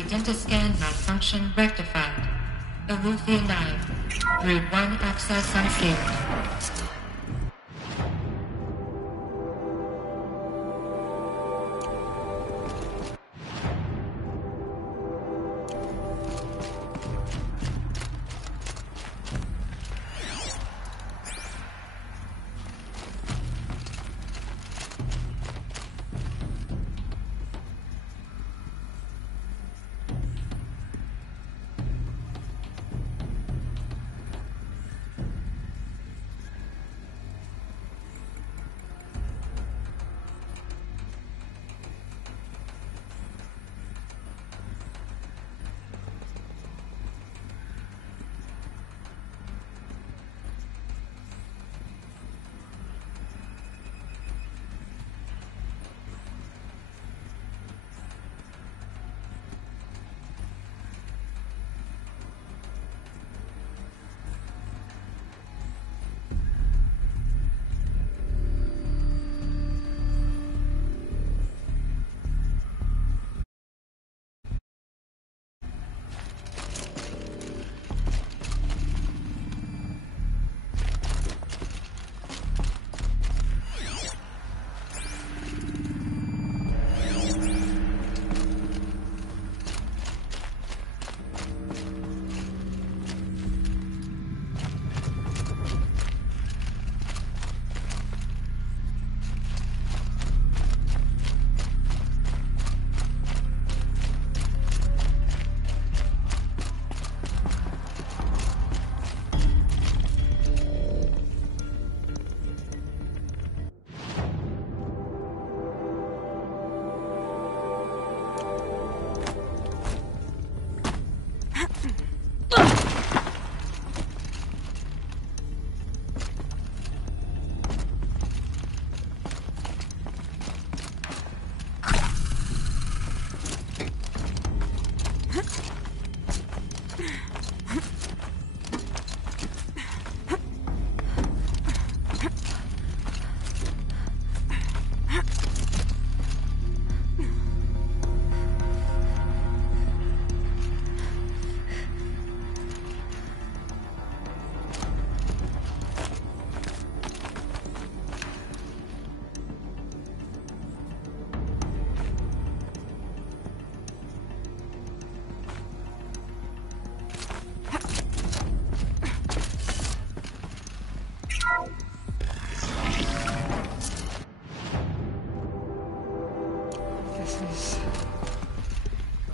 Identiscan malfunction rectified. Alufia 9. Route 1 access unsealed.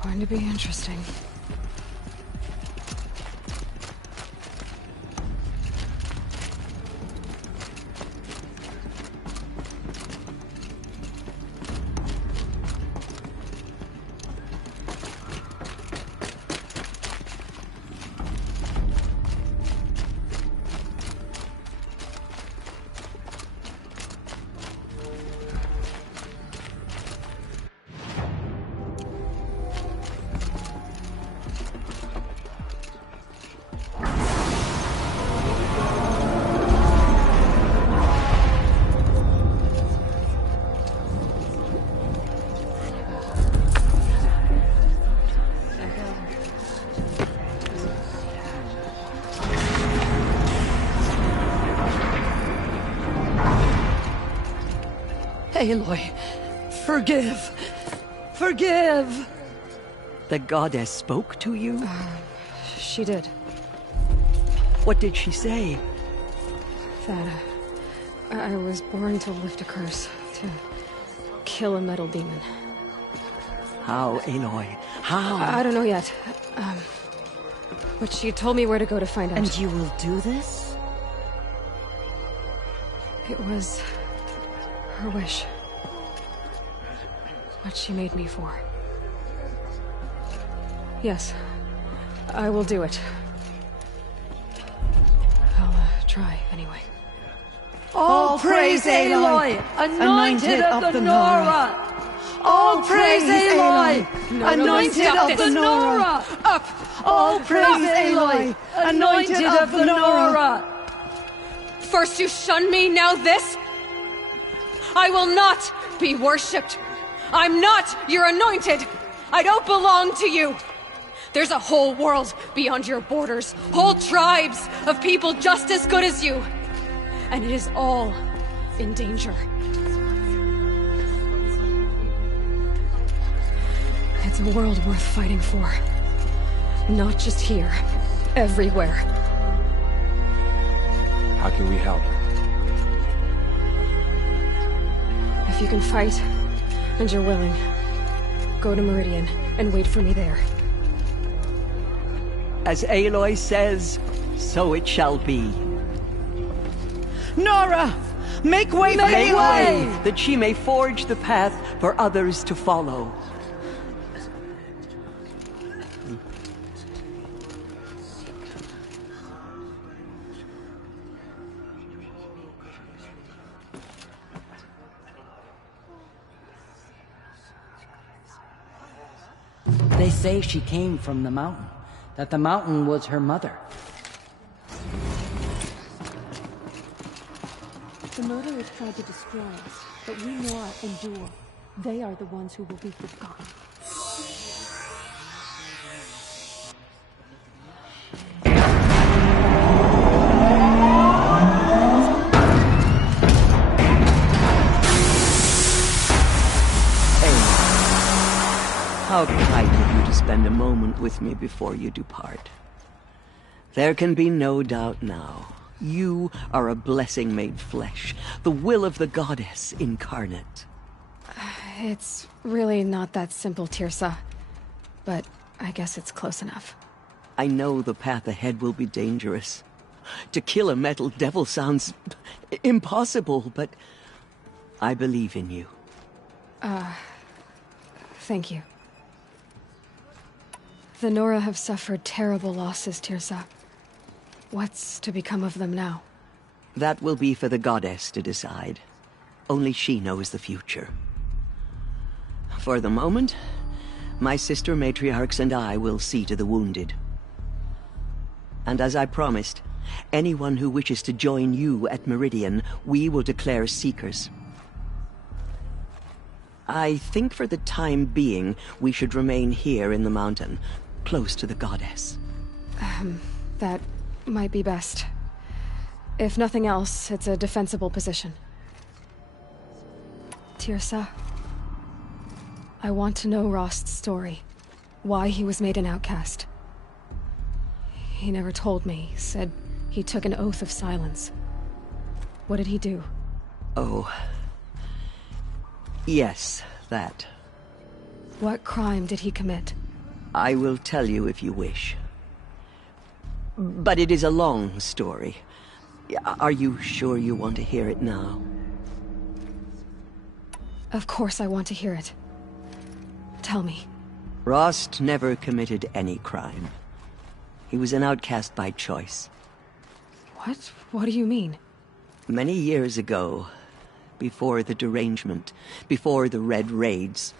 Going to be interesting. Aloy, forgive! Forgive! The goddess spoke to you? She did. What did she say? That, I was born to lift a curse, to kill a metal demon. How, Aloy? How? I don't know yet. But she told me where to go to find out. And you will do this? It was her wish. What she made me for. Yes, I will do it. I'll try, anyway. All praise Aloy, anointed of the Nora! All praise Aloy, anointed of the Nora! Up! All praise Aloy, anointed of the Nora! First you shun me, now this? I will not be worshipped! I'm not your anointed! I don't belong to you! There's a whole world beyond your borders, whole tribes of people just as good as you. And it is all in danger. It's a world worth fighting for. Not just here, everywhere. How can we help? If you can fight, and you're willing, go to Meridian and wait for me there. As Aloy says, so it shall be. Nora! Make way! Make way, that she may forge the path for others to follow. They say she came from the mountain, that the mountain was her mother. The murderers tried to destroy us, but we Nora endure. They are the ones who will be forgotten. How kind of you to spend a moment with me before you depart. There can be no doubt now. You are a blessing made flesh, the will of the goddess incarnate. It's really not that simple, Tirsa. But I guess it's close enough. I know the path ahead will be dangerous. To kill a metal devil sounds impossible, but I believe in you. Thank you. The Nora have suffered terrible losses, Tirsa. What's to become of them now? That will be for the goddess to decide. Only she knows the future. For the moment, my sister matriarchs and I will see to the wounded. And as I promised, anyone who wishes to join you at Meridian, we will declare seekers. I think for the time being, we should remain here in the mountain, close to the goddess. That might be best. If nothing else, it's a defensible position. Tirsa, I want to know Rost's story. Why he was made an outcast. He never told me. Said he took an oath of silence. What did he do? Oh. Yes, that. What crime did he commit? I will tell you if you wish. But it is a long story. Are you sure you want to hear it now? Of course I want to hear it. Tell me. Rost never committed any crime. He was an outcast by choice. What? What do you mean? Many years ago, before the derangement, before the Red Raids,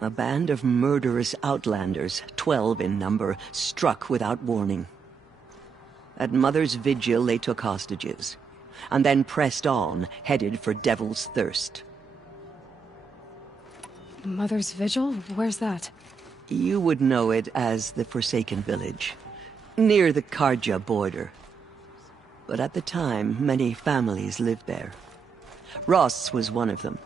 a band of murderous outlanders, 12 in number, struck without warning. At Mother's Vigil, they took hostages, and then pressed on, headed for Devil's Thirst. Mother's Vigil? Where's that? You would know it as the Forsaken Village, near the Karja border. But at the time, many families lived there. Rost's was one of them.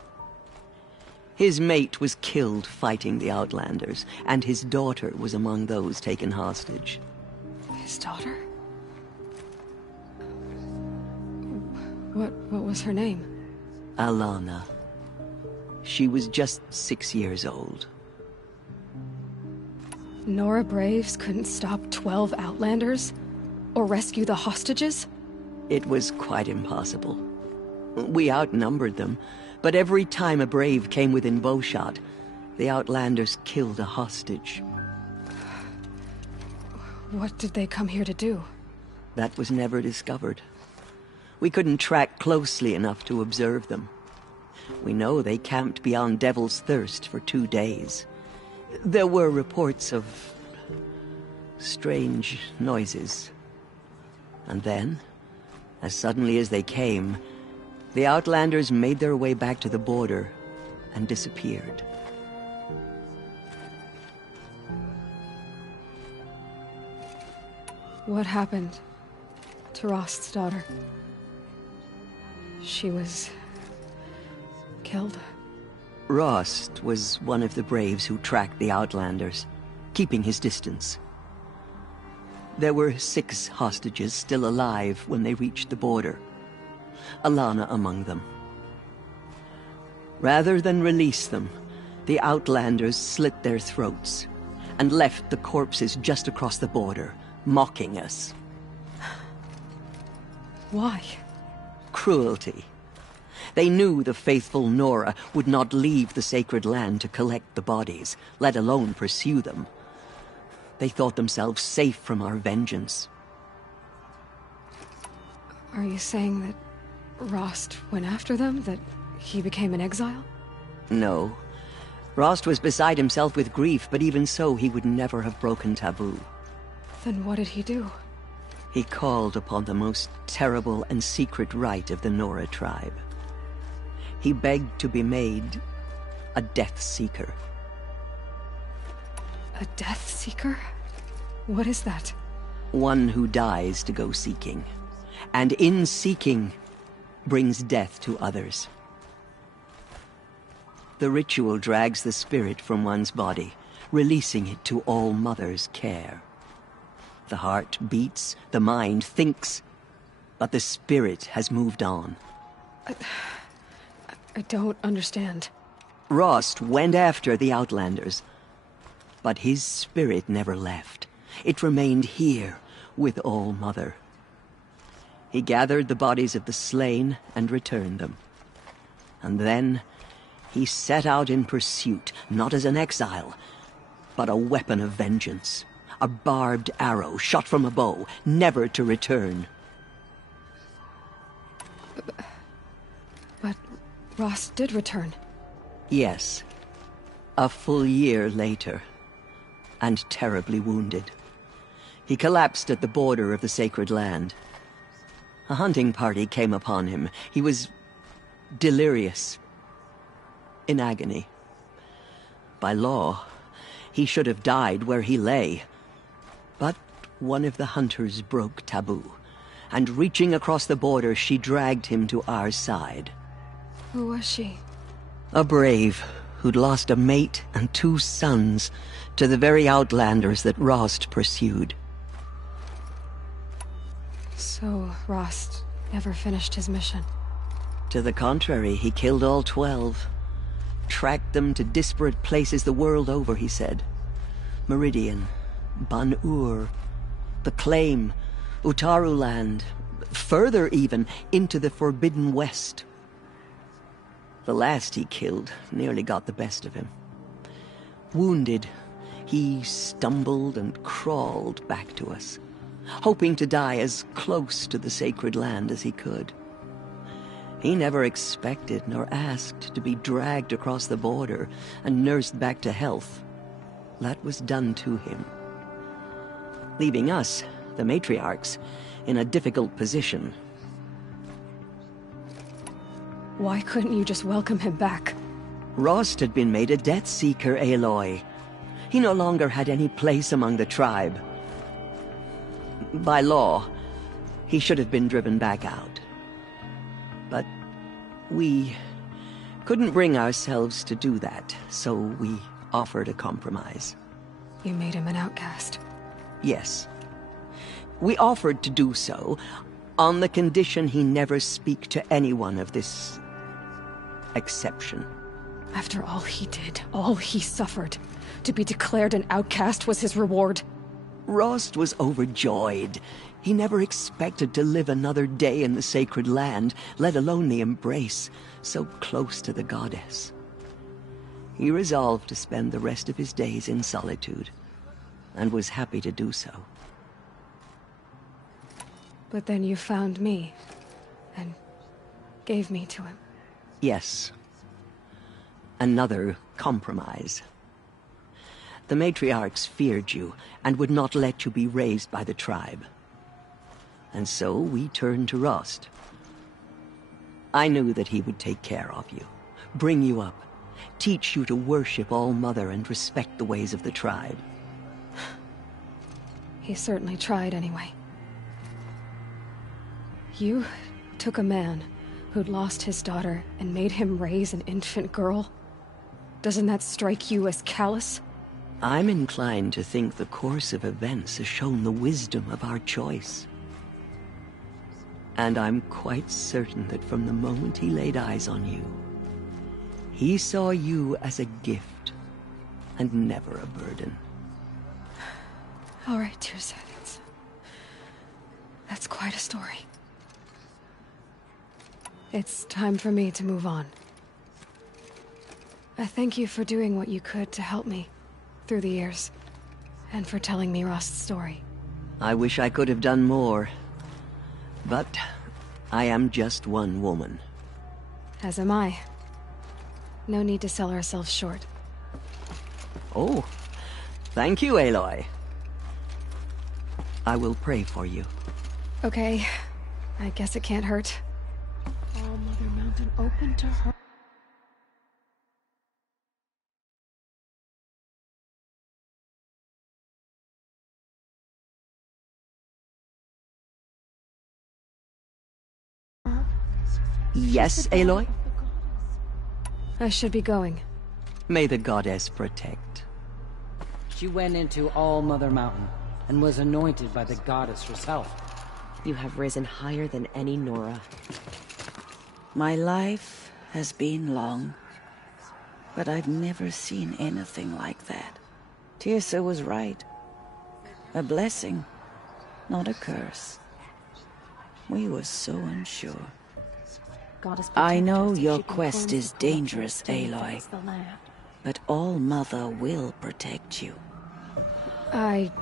His mate was killed fighting the Outlanders, and his daughter was among those taken hostage. His daughter? What was her name? Alana. She was just 6 years old. Nora Braves couldn't stop 12 Outlanders? Or rescue the hostages? It was quite impossible. We outnumbered them, but every time a Brave came within bowshot, the Outlanders killed a hostage. What did they come here to do? That was never discovered. We couldn't track closely enough to observe them. We know they camped beyond Devil's Thirst for 2 days. There were reports of strange noises. And then, as suddenly as they came, the Outlanders made their way back to the border and disappeared. What happened to Rost's daughter? She was killed? Rost was one of the braves who tracked the Outlanders, keeping his distance. There were 6 hostages still alive when they reached the border, Alana among them. Rather than release them, the Outlanders slit their throats and left the corpses just across the border, mocking us. Why? Cruelty. They knew the faithful Nora would not leave the sacred land to collect the bodies, let alone pursue them. They thought themselves safe from our vengeance. Are you saying that Rost went after them? That he became an exile? No. Rost was beside himself with grief, but even so, he would never have broken taboo. Then what did he do? He called upon the most terrible and secret rite of the Nora tribe. He begged to be made a Death Seeker. A Death Seeker? What is that? One who dies to go seeking, and in seeking, brings death to others. The ritual drags the spirit from one's body, releasing it to All Mother's care. The heart beats, the mind thinks, but the spirit has moved on. I don't understand. Rost went after the Outlanders, but his spirit never left. It remained here with All Mother. He gathered the bodies of the slain and returned them. And then he set out in pursuit, not as an exile, but a weapon of vengeance. A barbed arrow shot from a bow, never to return. But Rost did return. Yes. A full year later, and terribly wounded. He collapsed at the border of the sacred land. A hunting party came upon him. He was delirious, in agony. By law, he should have died where he lay. But one of the hunters broke taboo, and reaching across the border, she dragged him to our side. Who was she? A brave who'd lost a mate and 2 sons to the very Outlanders that Rost pursued. So Rost never finished his mission? To the contrary, he killed all 12. Tracked them to disparate places the world over, he said. Meridian, Ban-Ur, the Claim, Utaru Land, further even, into the Forbidden West. The last he killed nearly got the best of him. Wounded, he stumbled and crawled back to us, hoping to die as close to the sacred land as he could. He never expected nor asked to be dragged across the border and nursed back to health. That was done to him, leaving us, the matriarchs, in a difficult position. Why couldn't you just welcome him back? Rost had been made a Death Seeker, Aloy. He no longer had any place among the tribe. By law, he should have been driven back out. But we couldn't bring ourselves to do that, so we offered a compromise. You made him an outcast. Yes. We offered to do so on the condition he never speak to anyone of this exception. After all he did, all he suffered, to be declared an outcast was his reward. Rost was overjoyed. He never expected to live another day in the sacred land, let alone the embrace, so close to the goddess. He resolved to spend the rest of his days in solitude, and was happy to do so. But then you found me, and gave me to him. Yes. Another compromise. The matriarchs feared you, and would not let you be raised by the tribe. And so we turned to Rost. I knew that he would take care of you, bring you up, teach you to worship All Mother and respect the ways of the tribe. He certainly tried anyway. You took a man who'd lost his daughter and made him raise an infant girl? Doesn't that strike you as callous? I'm inclined to think the course of events has shown the wisdom of our choice. And I'm quite certain that from the moment he laid eyes on you, he saw you as a gift and never a burden. All right, Tirsa, that's quite a story. It's time for me to move on. I thank you for doing what you could to help me through the years, and for telling me Rost's story. I wish I could have done more, but I am just one woman. As am I. No need to sell ourselves short. Oh, thank you, Aloy. I will pray for you. Okay, I guess it can't hurt. All Mother Mountain open to her. Yes, Aloy? I should be going. May the goddess protect. She went into All Mother Mountain and was anointed by the goddess herself. You have risen higher than any Nora. My life has been long, but I've never seen anything like that. Tirsa was right. A blessing, not a curse. We were so unsure. I know your quest is dangerous, Aloy, but All Mother will protect you. I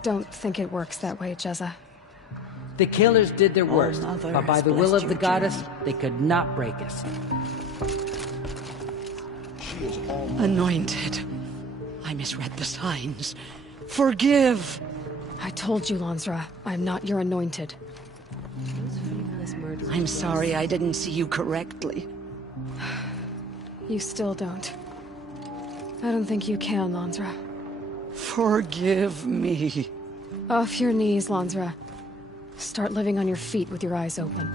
don't think it works that way, Jezza. The killers did their worst, Mother but by has the will blessed of the your goddess, journey. they could not break us. Anointed. I misread the signs. Forgive! I told you, Lansra, I'm not your anointed. I'm sorry I didn't see you correctly. You still don't. I don't think you can, Lansra. Forgive me. Off your knees, Lansra. Start living on your feet with your eyes open.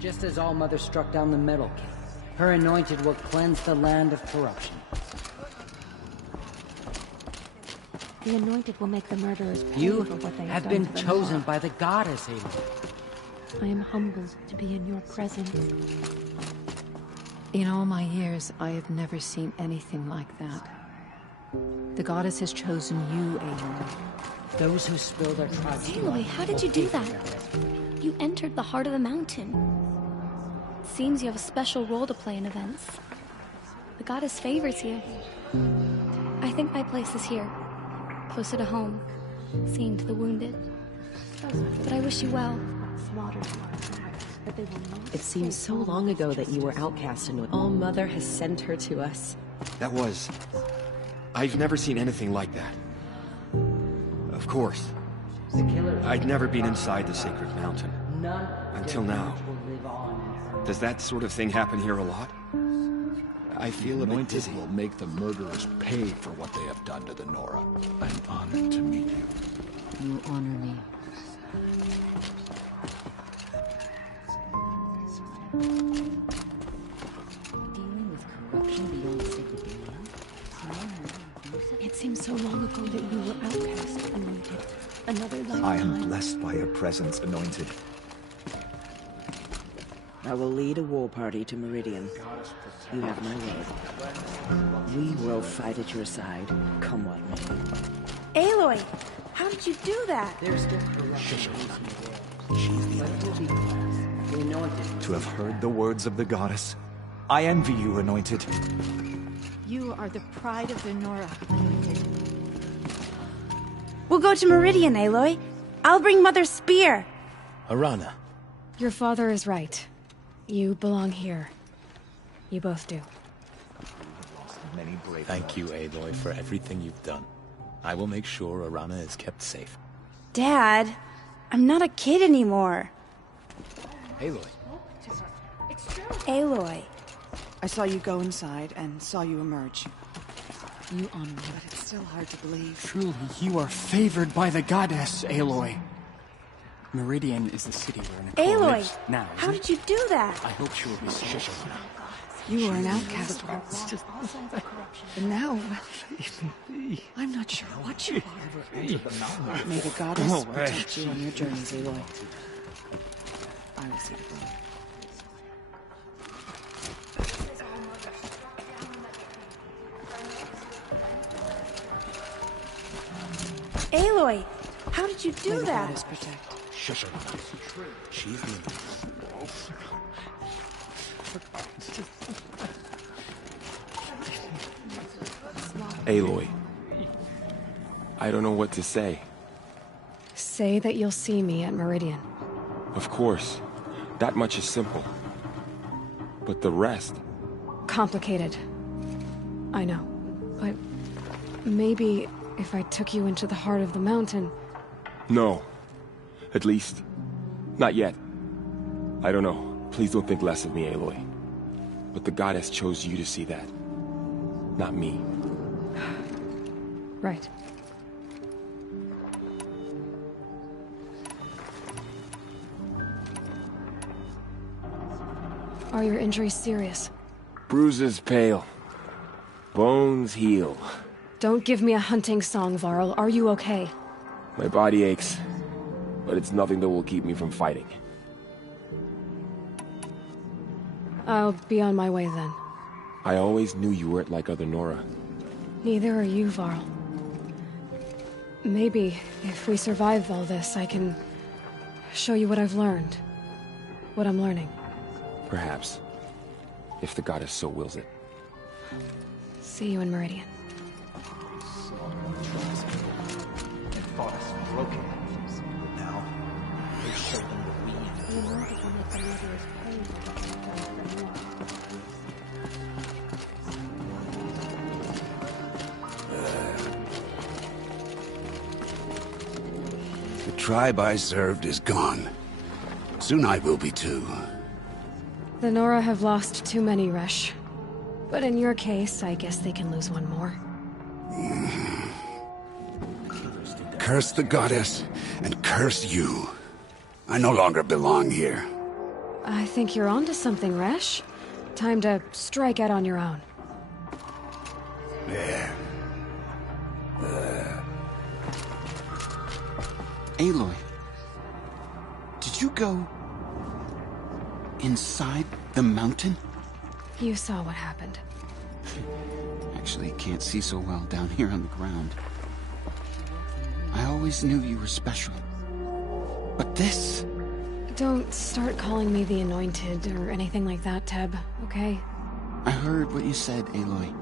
Just as All Mother struck down the Metal King, her anointed will cleanse the land of corruption. The anointed will make the murderers pay You for what they have done been to the chosen Nora. by the goddess, Aloy. I am humbled to be in your presence. In all my years, I have never seen anything like that. The goddess has chosen you, Aloy. Those who spill their tribes. Aloy, how did you do that? You entered the heart of the mountain. It seems you have a special role to play in events. The goddess favors you. I think my place is here, closer to home, seeing to the wounded. But I wish you well. It seems so long ago that you were outcast, and All Mother has sent her to us. That was... I've never seen anything like that. Of course. I'd never been inside the sacred mountain. Until now. Does that sort of thing happen here a lot? I feel a bit dizzy. Will make the murderers pay for what they have done to the Nora. I'm honored to meet you. You honor me. Dealing with corruption beyond sacred land? It seems so long ago that you were outcast, anointed. Another lifetime. I am blessed by your presence, anointed. I will lead a war party to Meridian. You have my word. We will fight at your side, come what may. Aloy, how did you do that? There's still corruption. To have heard the words of the goddess, I envy you, anointed. You are the pride of the Nora, anointed. We'll go to Meridian, Aloy. I'll bring Mother's spear. Arana. Your father is right. You belong here. You both do. Thank you, Aloy, for everything you've done. I will make sure Arana is kept safe. Dad, I'm not a kid anymore. Aloy. Aloy. I saw you go inside and saw you emerge. You honor me, but it's still hard to believe. Truly, you are favored by the goddess, Aloy. Meridian is the city where Nicole lives now. How did you do that? I hope she will be safe. You were an outcast once. And now, I'm not sure what you are. May the goddess protect you on your journeys, Aloy. I will see you go. Aloy, how did you do that? Goddess protect. Shush her. She's the... Aloy. I don't know what to say. Say that you'll see me at Meridian. Of course. That much is simple. But the rest... Complicated. I know. But maybe if I took you into the heart of the mountain... No. At least, not yet. I don't know. Please don't think less of me, Aloy. But the goddess chose you to see that. Not me. Right. Are your injuries serious? Bruises pale. Bones heal. Don't give me a hunting song, Varl. Are you okay? My body aches, but it's nothing that will keep me from fighting. I'll be on my way then. I always knew you weren't like other Nora. Neither are you, Varl. Maybe, if we survive all this, I can show you what I've learned. What I'm learning. Perhaps. If the goddess so wills it. See you in Meridian. Thought us broken. But now, they show them that we... The tribe I served is gone. Soon I will be too. The Nora have lost too many, Resh. But in your case, I guess they can lose one more. Curse the goddess, and curse you. I no longer belong here. I think you're onto something, Resh. Time to strike out on your own. There. Aloy, did you go inside the mountain? You saw what happened. Actually, can't see so well down here on the ground. I always knew you were special. But this... Don't start calling me the Anointed or anything like that, Teb, okay? I heard what you said, Aloy.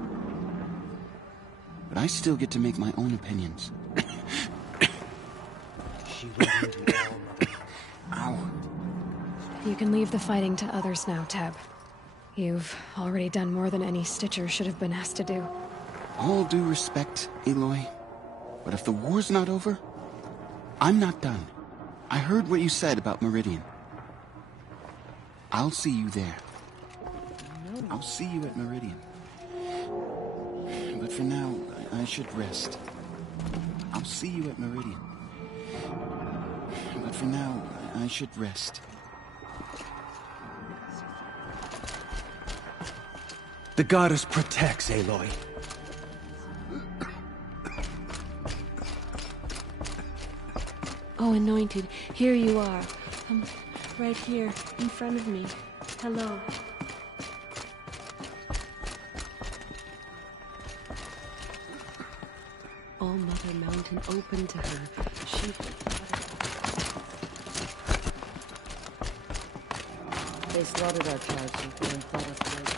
But I still get to make my own opinions. Ow. You can leave the fighting to others now, Teb. You've already done more than any Stitcher should have been asked to do. All due respect, Aloy. But if the war's not over, I'm not done. I heard what you said about Meridian. I'll see you there. I'll see you at Meridian. But for now, I should rest. I'll see you at Meridian. But for now, I should rest. The goddess protects, Aloy. Oh, Anointed, here you are. Right here, in front of me. Hello. All Mother Mountain open to her. She... They slaughtered our tribes and fought us later.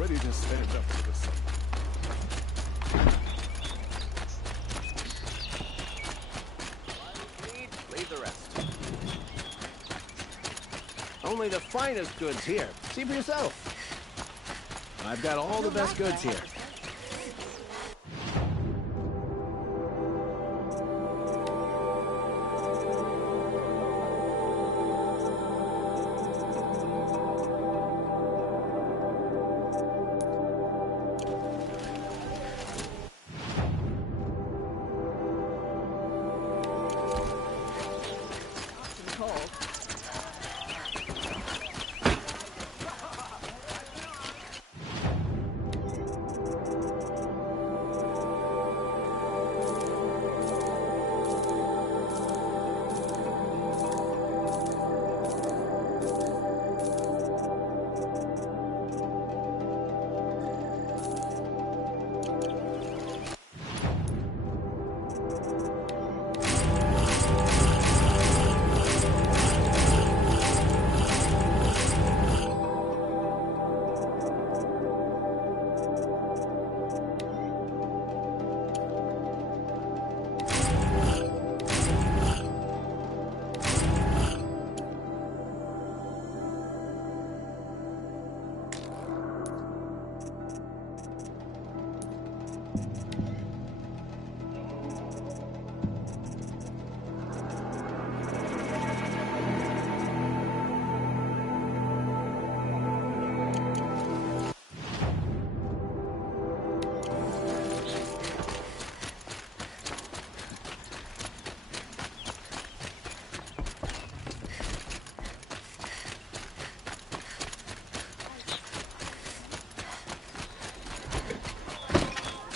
ready to stand up for the sun. Leave the rest. Only the finest goods here. See for yourself. I've got all the best goods here.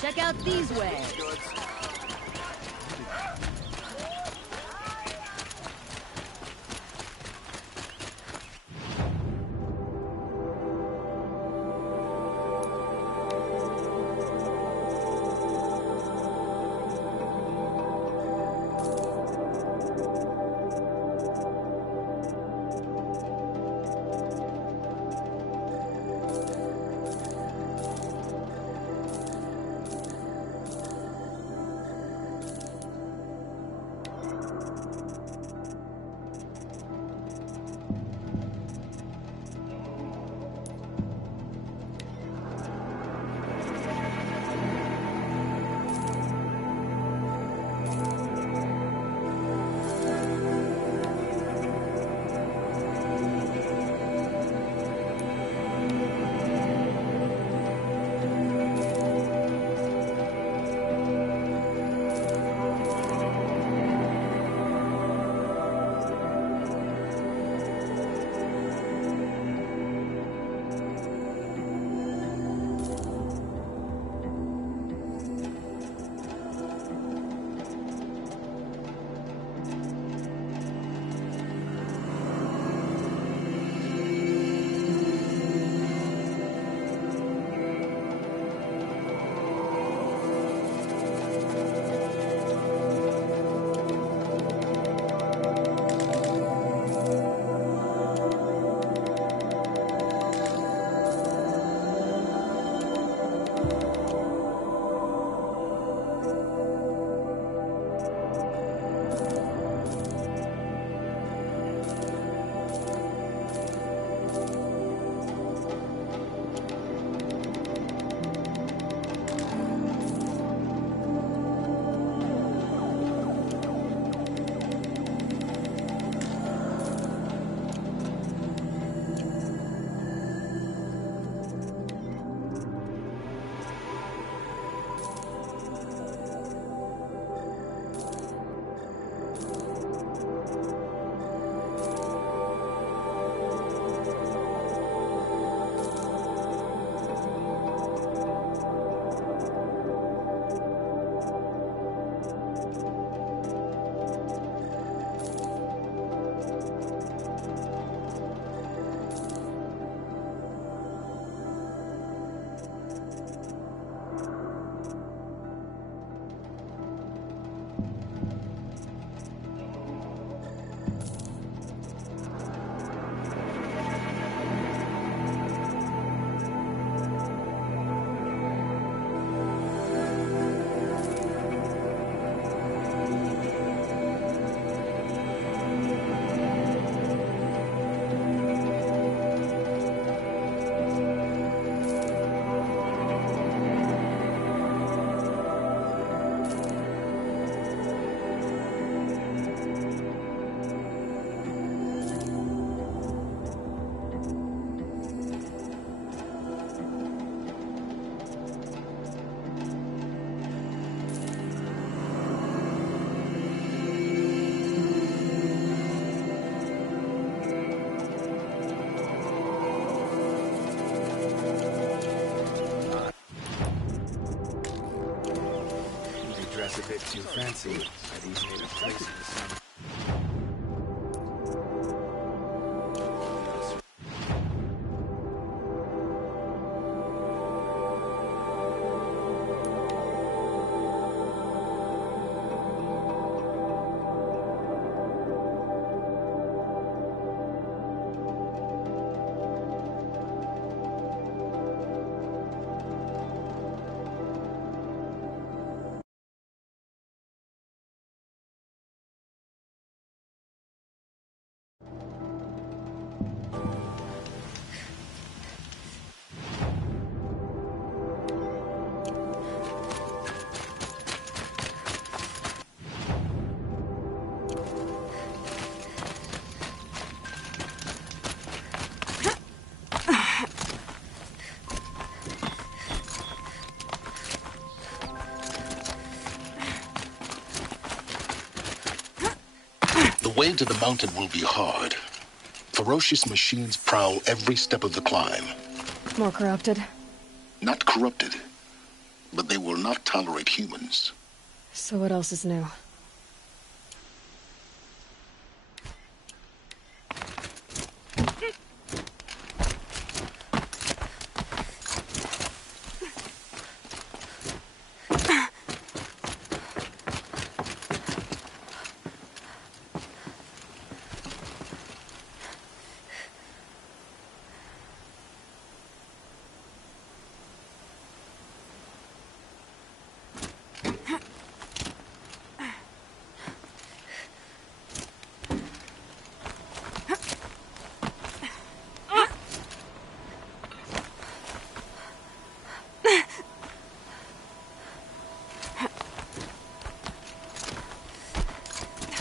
Check out these ways. a bit too fancy for these native places. The way to the mountain will be hard. Ferocious machines prowl every step of the climb. More corrupted? Not corrupted, but they will not tolerate humans. So what else is new?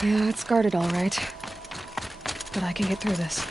Yeah, it's guarded all right. But I can get through this.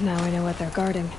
Now I know what they're guarding.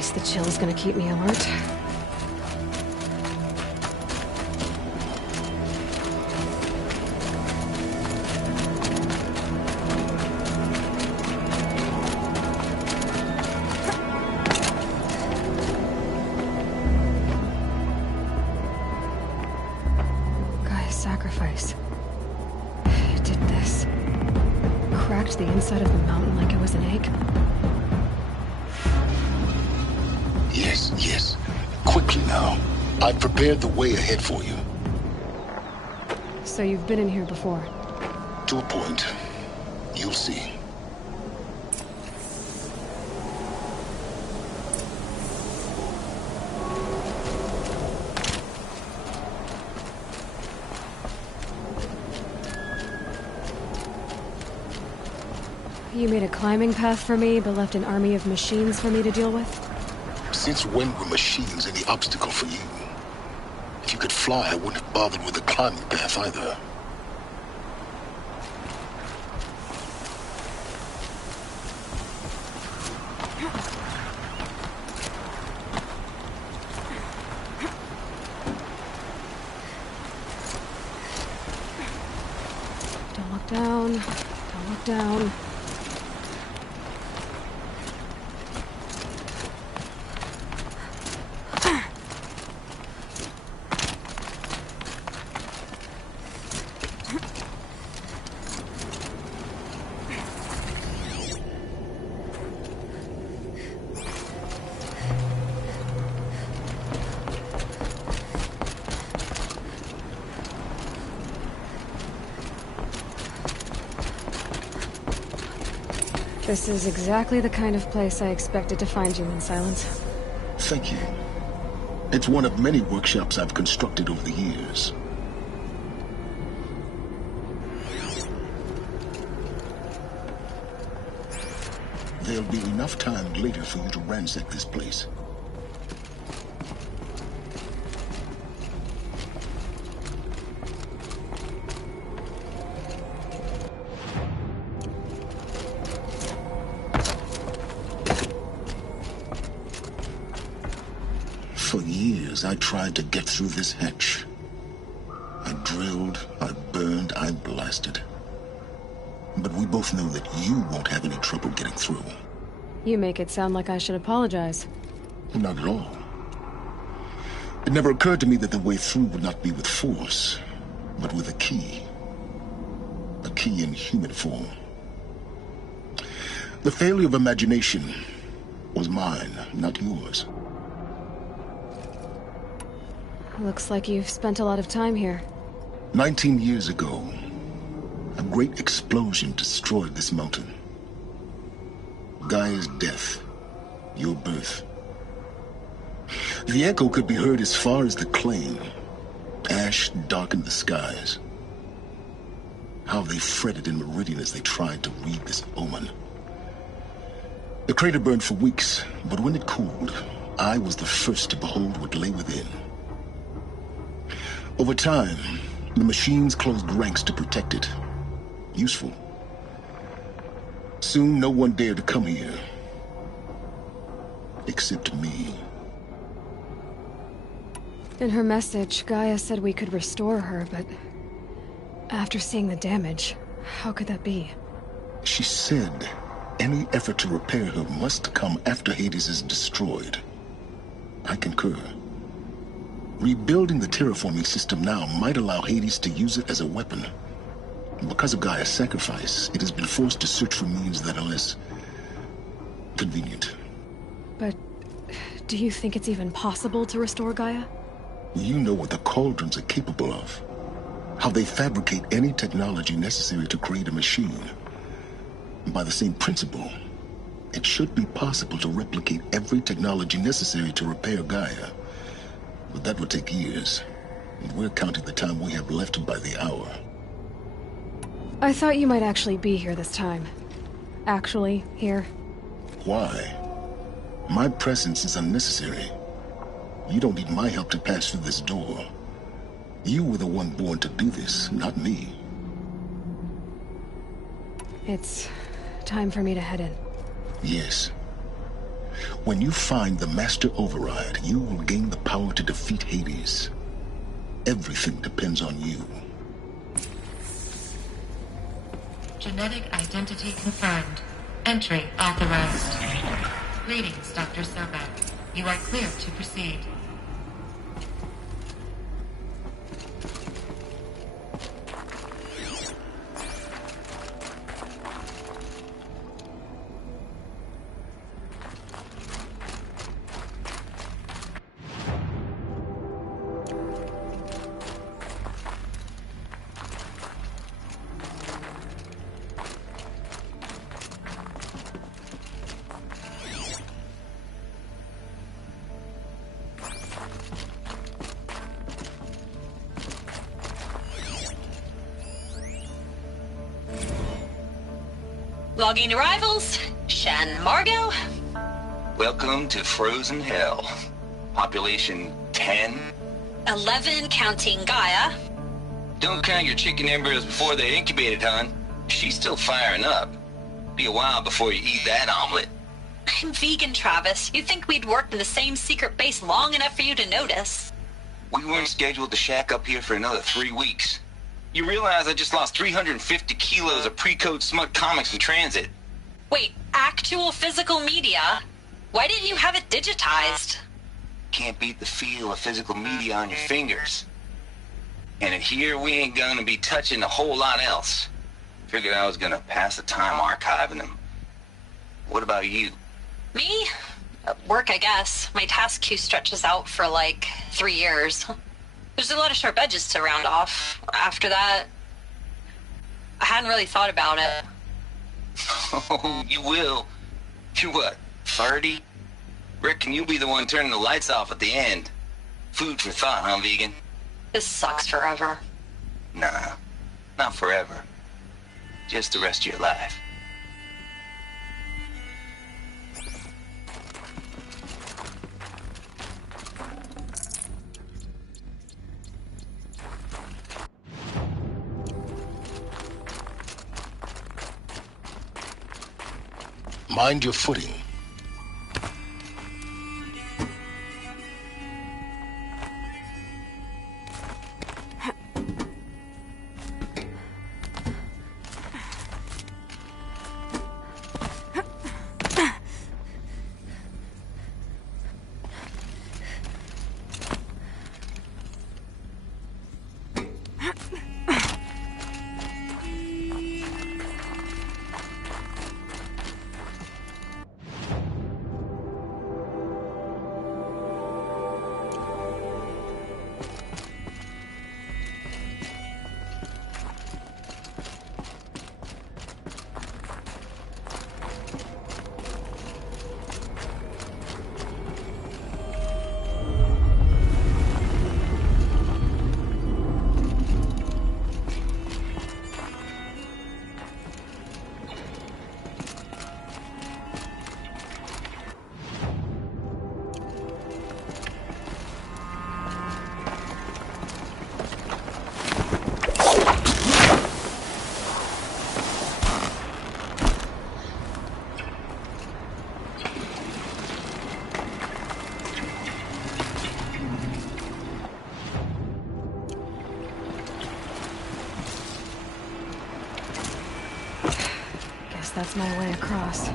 least the chill's gonna keep me alert. Gaia's sacrifice. It did this. Cracked the inside of the mountain like it was an egg. Yes, yes. Quickly now. I've prepared the way ahead for you. So you've been in here before? To a point. You'll see. You made a climbing path for me, but left an army of machines for me to deal with? Since when were machines any obstacle for you? If you could fly, I wouldn't have bothered with the climbing path either. Don't look down. Don't look down. This is exactly the kind of place I expected to find you in, Silence. Thank you. It's one of many workshops I've constructed over the years. There'll be enough time later for you to ransack this place. For years, I tried to get through this hatch. I drilled, I burned, I blasted. But we both know that you won't have any trouble getting through. You make it sound like I should apologize. Not at all. It never occurred to me that the way through would not be with force, but with a key. A key in human form. The failure of imagination was mine, not yours. Looks like you've spent a lot of time here. 19 years ago, a great explosion destroyed this mountain. Gaia's death, your birth. The echo could be heard as far as the claim. Ash darkened the skies. How they fretted in Meridian as they tried to read this omen. The crater burned for weeks, but when it cooled, I was the first to behold what lay within. Over time, the machines closed ranks to protect it. Useful. Soon, no one dared to come here. Except me. In her message, Gaia said we could restore her, but after seeing the damage, how could that be? She said any effort to repair her must come after Hades is destroyed. I concur. Rebuilding the terraforming system now might allow Hades to use it as a weapon. Because of Gaia's sacrifice, it has been forced to search for means that are less convenient. But do you think it's even possible to restore Gaia? You know what the Cauldrons are capable of. How they fabricate any technology necessary to create a machine. By the same principle, it should be possible to replicate every technology necessary to repair Gaia. But that would take years, and we're counting the time we have left by the hour. I thought you might actually be here this time. Actually, here. Why? My presence is unnecessary. You don't need my help to pass through this door. You were the one born to do this, not me. It's time for me to head in. Yes. When you find the Master Override, you will gain the power to defeat Hades. Everything depends on you. Genetic identity confirmed. Entry authorized. Greetings, Dr. Sobek. You are cleared to proceed. Logging arrivals. Shan Margot. Welcome to Frozen Hell. Population 10. 11 counting Gaia. Don't count your chicken embryos before they're incubated, hon. She's still firing up. Be a while before you eat that omelet. I'm vegan, Travis. You'd think we'd worked in the same secret base long enough for you to notice. We weren't scheduled to shack up here for another 3 weeks. You realize I just lost 350 kilos of pre-code smut comics in transit. Wait, actual physical media? Why didn't you have it digitized? Can't beat the feel of physical media on your fingers. And in here, we ain't gonna be touching a whole lot else. Figured I was gonna pass the time archiving them. What about you? Me? Work, I guess. My task queue stretches out for like 3 years. There's a lot of sharp edges to round off. After that, I hadn't really thought about it. Oh, you will. You're what, 30? Reckon you'll be the one turning the lights off at the end. Food for thought, huh, vegan? This sucks forever. Nah, not forever. Just the rest of your life. Mind your footing. That's my way across.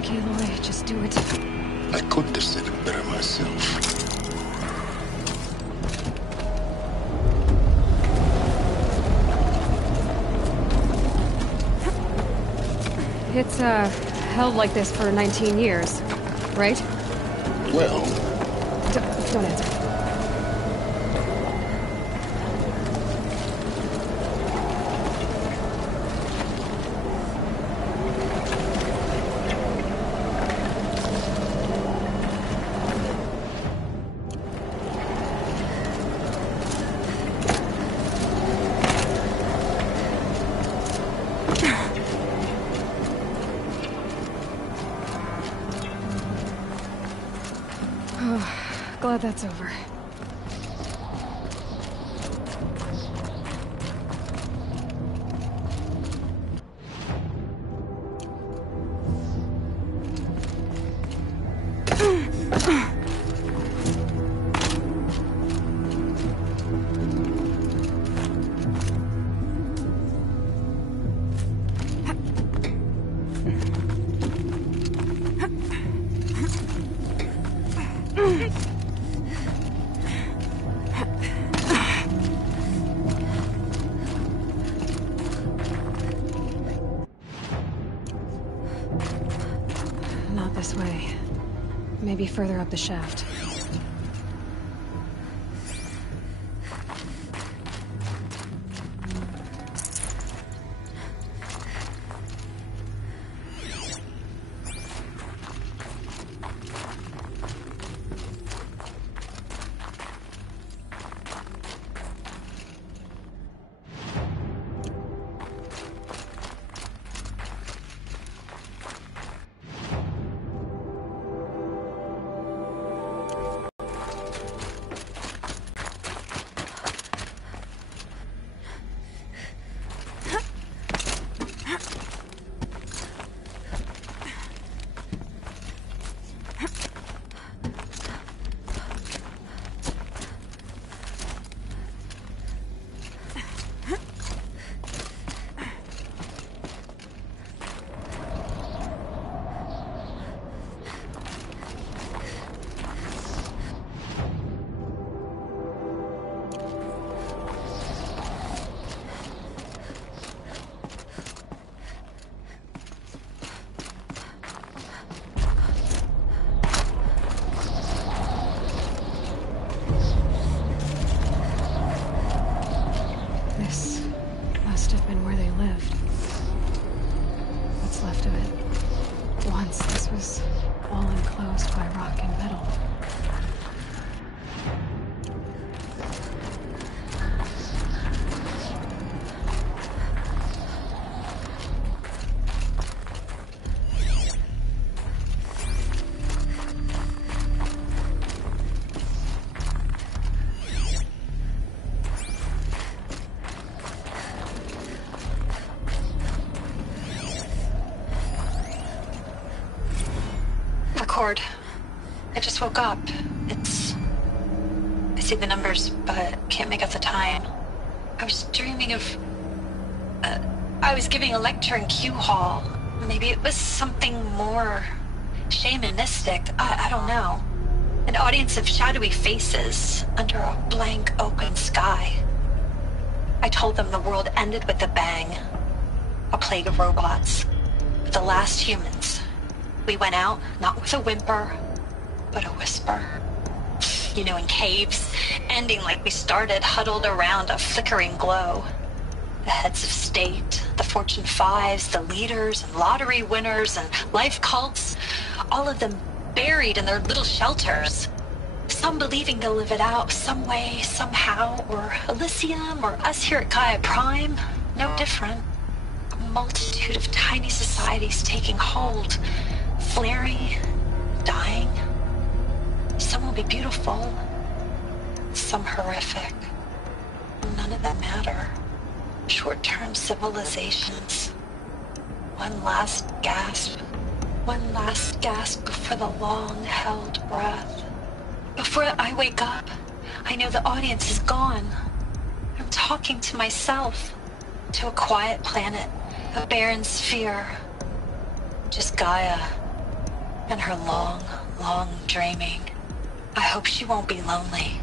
think, Aloy. Just do it. I couldn't have said it better myself. It's, held like this for 19 years, right? Well... Don't answer. Glad that's over. Not this way. Maybe further up the shaft. I just woke up. I see the numbers, but can't make out the time. I was dreaming of... I was giving a lecture in Q Hall. Maybe it was something more shamanistic. I don't know. An audience of shadowy faces under a blank open sky. I told them the world ended with a bang. A plague of robots. The last humans. We went out, not with a whimper, but a whisper. You know, in caves, ending like we started, huddled around a flickering glow. The heads of state, the Fortune 5s, the leaders and lottery winners and life cults, all of them buried in their little shelters. Some believing they'll live it out some way, somehow, or Elysium, or us here at Gaia Prime, no different. A multitude of tiny societies taking hold. Flaring, dying. Some will be beautiful, some horrific. None of them matter. Short-term civilizations. One last gasp. One last gasp before the long-held breath. Before I wake up, I know the audience is gone. I'm talking to myself, to a quiet planet, a barren sphere. Just Gaia. and her long, long dreaming. I hope she won't be lonely.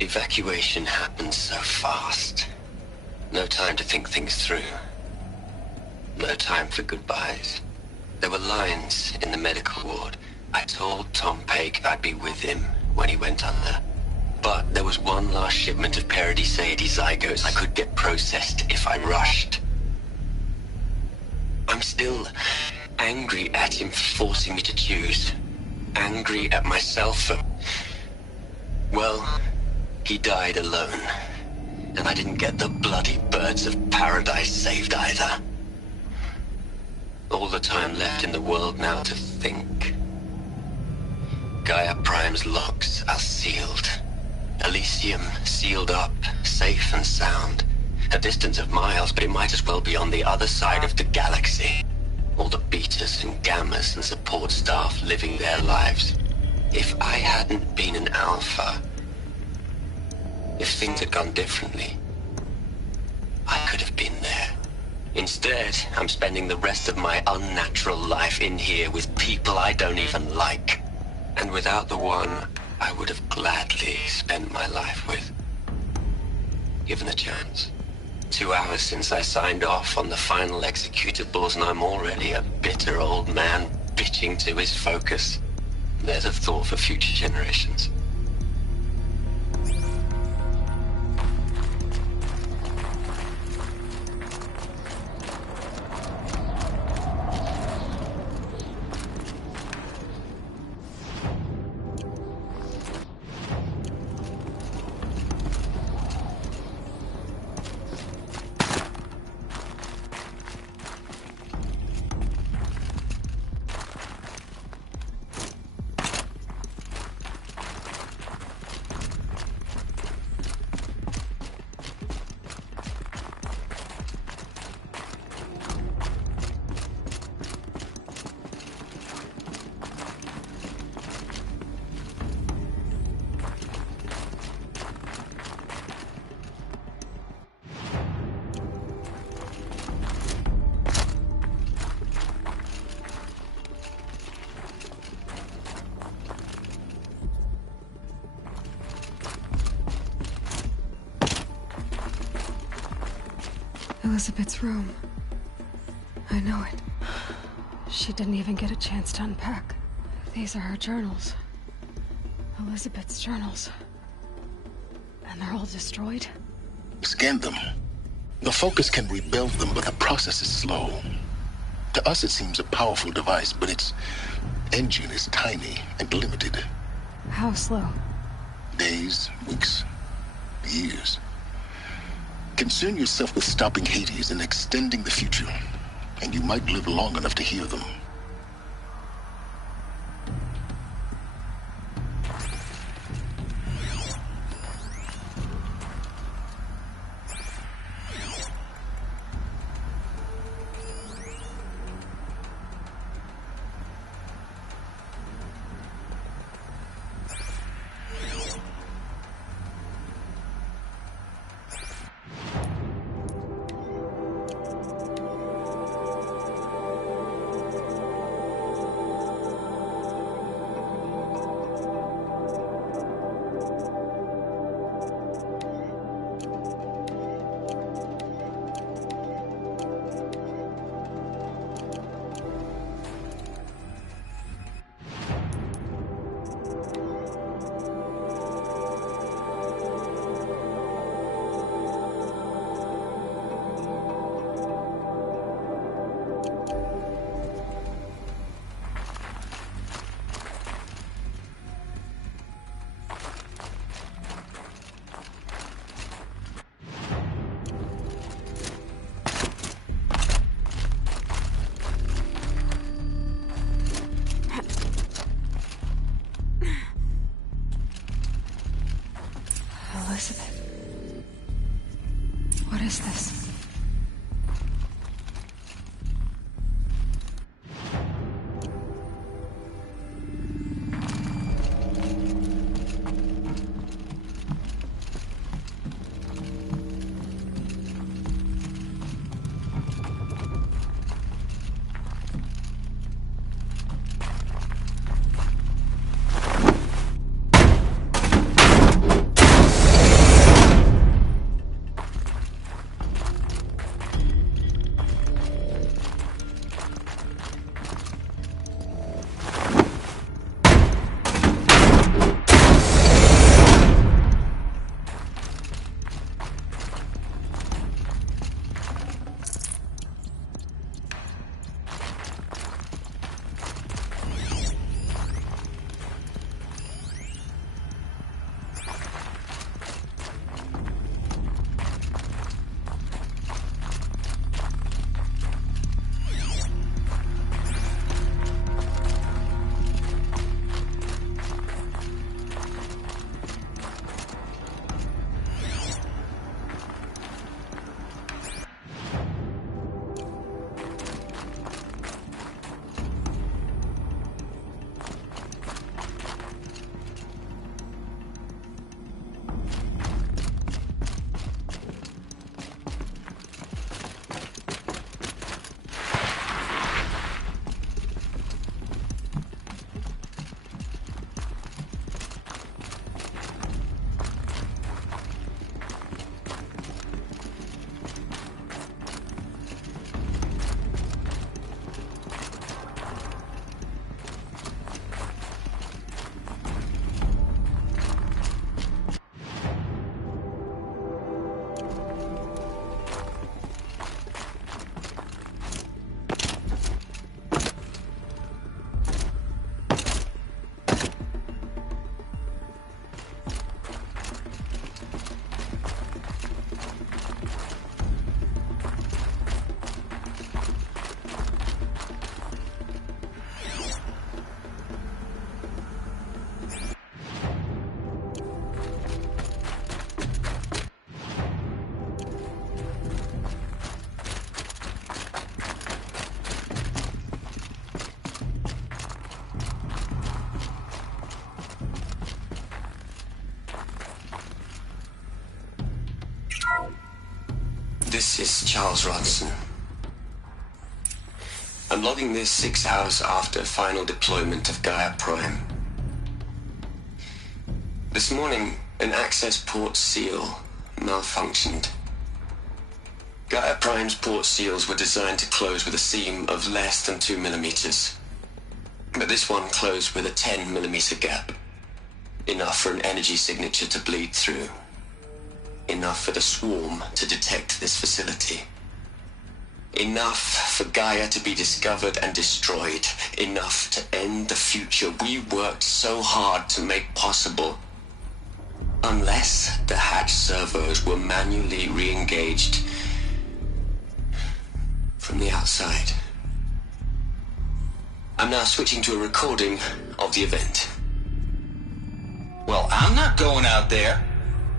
Evacuation happened so fast. No time to think things through. No time for goodbyes. There were lines in the medical ward. I told Tom Paik I'd be with him when he went under. But there was one last shipment of Paradiseidae zygotes I could get processed if I rushed. I'm still angry at him for forcing me to choose. Angry at myself for... well... he died alone, and I didn't get the bloody birds of paradise saved either. All the time left in the world now to think. Gaia Prime's locks are sealed. Elysium sealed up, safe and sound. A distance of miles, but it might as well be on the other side of the galaxy. All the betas and gammas and support staff living their lives. If I hadn't been an alpha... if things had gone differently, I could have been there. Instead, I'm spending the rest of my unnatural life in here with people I don't even like. And without the one I would have gladly spent my life with. Given the chance. 2 hours since I signed off on the final executables, and I'm already a bitter old man bitching to his focus. There's a thought for future generations. Elizabeth's room. I know it. She didn't even get a chance to unpack. These are her journals. Elizabeth's journals. And they're all destroyed? Scan them. The Focus can rebuild them, but the process is slow. To us it seems a powerful device, but its engine is tiny and limited. How slow? Days, weeks, years. Concern yourself with stopping Hades and extending the future, and you might live long enough to hear them. This is Charles Ronson. I'm logging this 6 hours after final deployment of Gaia Prime. This morning, an access port seal malfunctioned. Gaia Prime's port seals were designed to close with a seam of less than 2 millimeters. But this one closed with a 10 millimeter gap. Enough for an energy signature to bleed through. Enough for the swarm to detect this facility. Enough for Gaia to be discovered and destroyed. Enough to end the future we worked so hard to make possible. Unless the hatch servos were manually re-engaged from the outside. I'm now switching to a recording of the event. Well, I'm not going out there.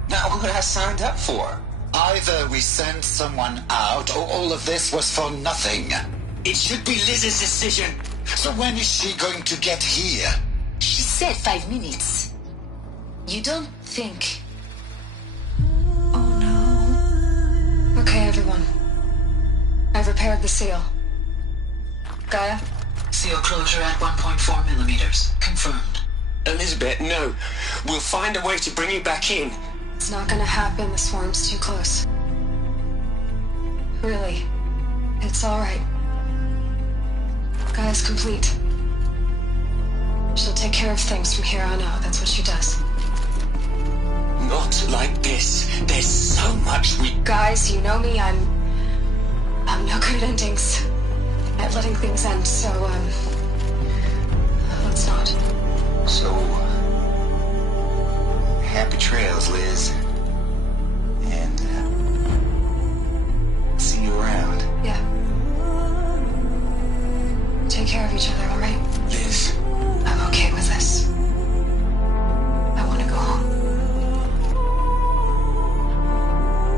Not what I signed up for. Either we send someone out, or all of this was for nothing. It should be Liz's decision. So when is she going to get here? She said 5 minutes. You don't think... Oh no. Okay, everyone. I've repaired the seal. Gaia? Seal closure at 1.4 millimeters. Confirmed. Elizabeth, no. We'll find a way to bring you back in. It's not gonna happen. The swarm's too close. Really. It's alright. Gaia's complete. She'll take care of things from here on out. That's what she does. Not like this. There's so much we... Guys, you know me. I'm no good at endings. At letting things end, so, let's not. So... happy trails, Liz. And, see you around. Yeah. Take care of each other, alright? Liz. I'm okay with this. I want to go home.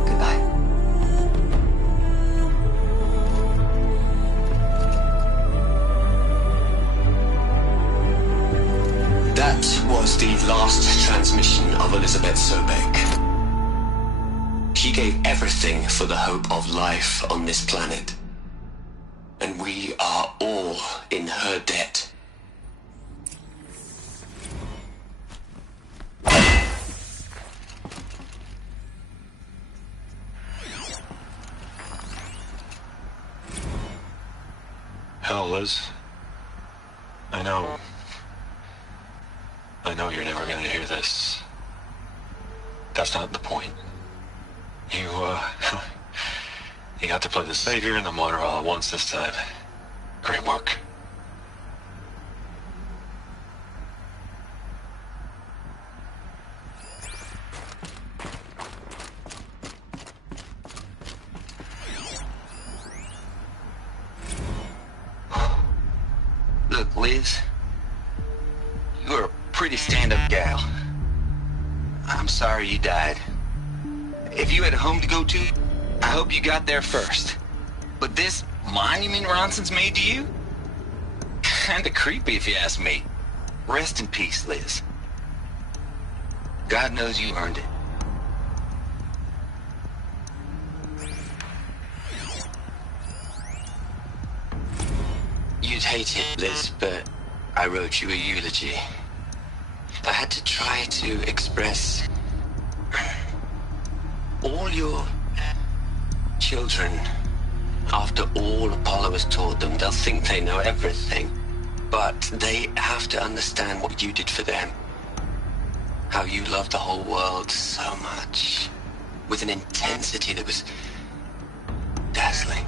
Goodbye. That was the last transmission of Elizabeth Sobek. She gave everything for the hope of life on this planet. And we are all in her debt. Hell, Liz. I know you're never gonna hear this. That's not the point. You got to play the savior and the martyr all at once this time. Great work. Look, Liz. You're a pretty stand-up gal. I'm sorry you died. If you had a home to go to, I hope you got there first. But this monument Ronson's made to you? Kinda creepy if you ask me. Rest in peace, Liz. God knows you earned it. You'd hate it, Liz, but I wrote you a eulogy. I had to try to express all your children. After all Apollo has taught them, they'll think they know everything. But they have to understand what you did for them. How you loved the whole world so much. With an intensity that was dazzling.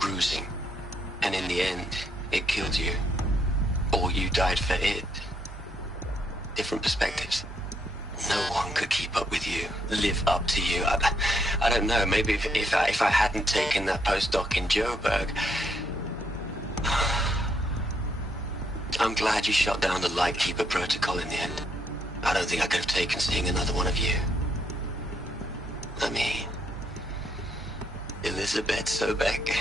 Bruising. And in the end, it killed you. Or you died for it. Different perspectives. No one could keep up with you, live up to you. I don't know, maybe if I hadn't taken that postdoc in Joburg. I'm glad you shot down the Lightkeeper protocol in the end. I don't think I could have taken seeing another one of you. I mean, Elizabeth Sobek.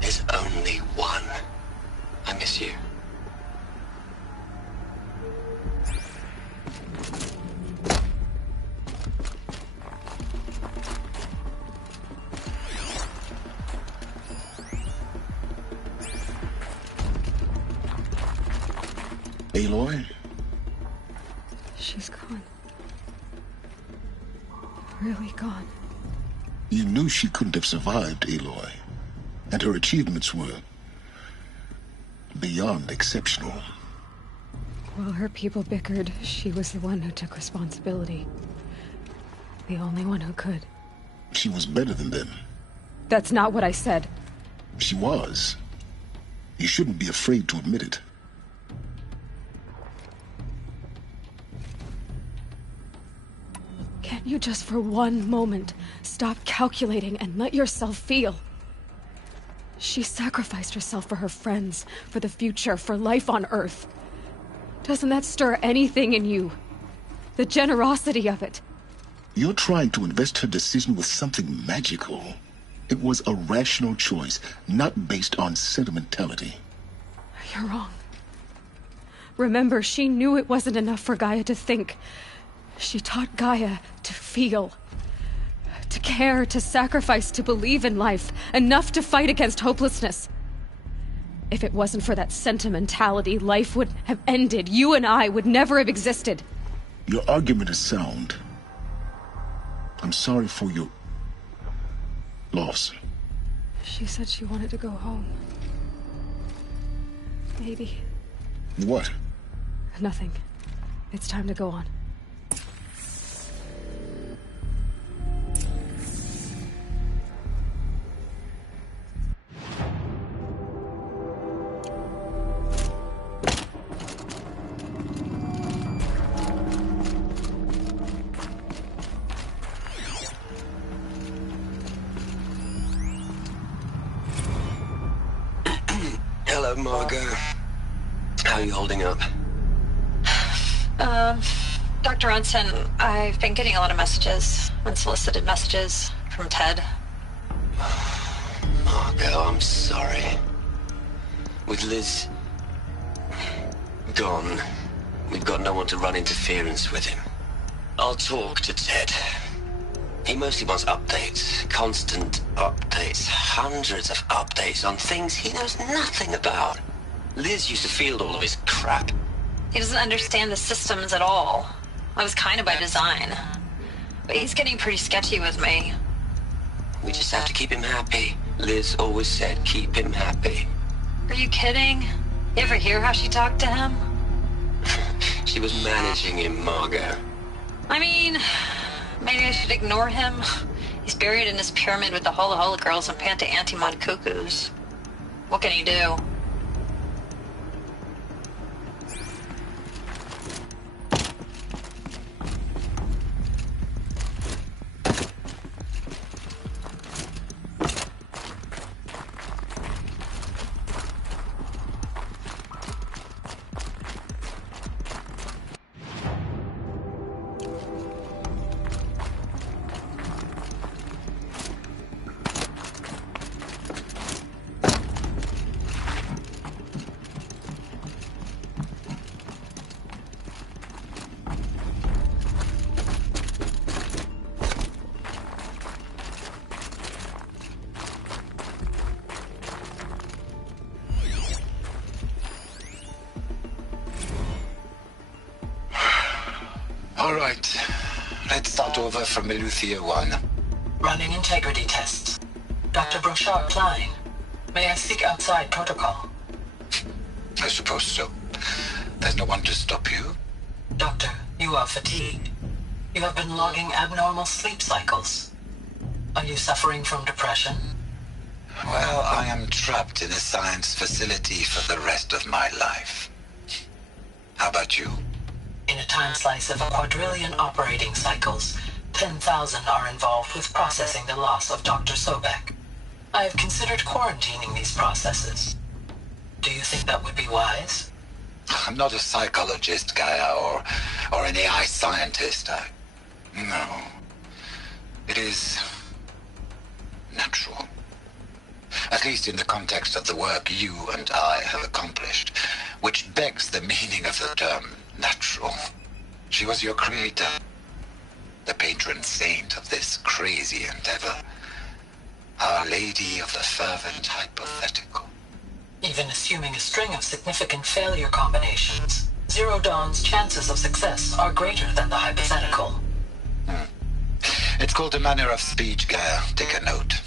There's only one. I miss you. Aloy? She's gone. Really gone. You knew she couldn't have survived, Aloy. And her achievements were beyond exceptional. While her people bickered, she was the one who took responsibility. The only one who could. She was better than them. That's not what I said. She was. You shouldn't be afraid to admit it. Can't you just for one moment stop calculating and let yourself feel? She sacrificed herself for her friends, for the future, for life on Earth. Doesn't that stir anything in you? The generosity of it. You're trying to invest her decision with something magical. It was a rational choice, not based on sentimentality. You're wrong. Remember, she knew it wasn't enough for Gaia to think. She taught Gaia to feel. To care, to sacrifice, to believe in life. Enough to fight against hopelessness. If it wasn't for that sentimentality, life would have ended. You and I would never have existed. Your argument is sound. I'm sorry for your loss. She said she wanted to go home. Maybe. What? Nothing. It's time to go on. Hello, Margot. How are you holding up? Dr. Ronson, I've been getting a lot of messages, unsolicited messages from Ted. Margot, I'm sorry. With Liz gone, we've got no one to run interference with him. I'll talk to Ted. He mostly wants updates, constant updates, hundreds of updates on things he knows nothing about. Liz used to field all of his crap. He doesn't understand the systems at all. That was kind of by design. But he's getting pretty sketchy with me. We just have to keep him happy. Liz always said keep him happy. Are you kidding? You ever hear how she talked to him? She was managing him, Margot. I mean, maybe I should ignore him. He's buried in his pyramid with the Hola Hola girls and Panta Antimod cuckoos. What can he do? All right. Let's start over from Eleuthia 1. Running integrity tests. Dr. Brochard Klein, may I speak outside protocol? I suppose so. There's no one to stop you. Doctor, you are fatigued. You have been logging abnormal sleep cycles. Are you suffering from depression? Well, I am trapped in a science facility for the rest of my life. How about you? In a time slice of 1,000,000,000 operating cycles, 10,000 are involved with processing the loss of Dr. Sobek. I have considered quarantining these processes. Do you think that would be wise? I'm not a psychologist, Gaia, or an AI scientist. No. It is natural. At least in the context of the work you and I have accomplished, which begs the meaning of the term natural. She was your creator, the patron saint of this crazy endeavor, Our Lady of the Fervent Hypothetical. Even assuming a string of significant failure combinations, Zero Dawn's chances of success are greater than the hypothetical. It's called a manner of speech, Gaia. Take a note.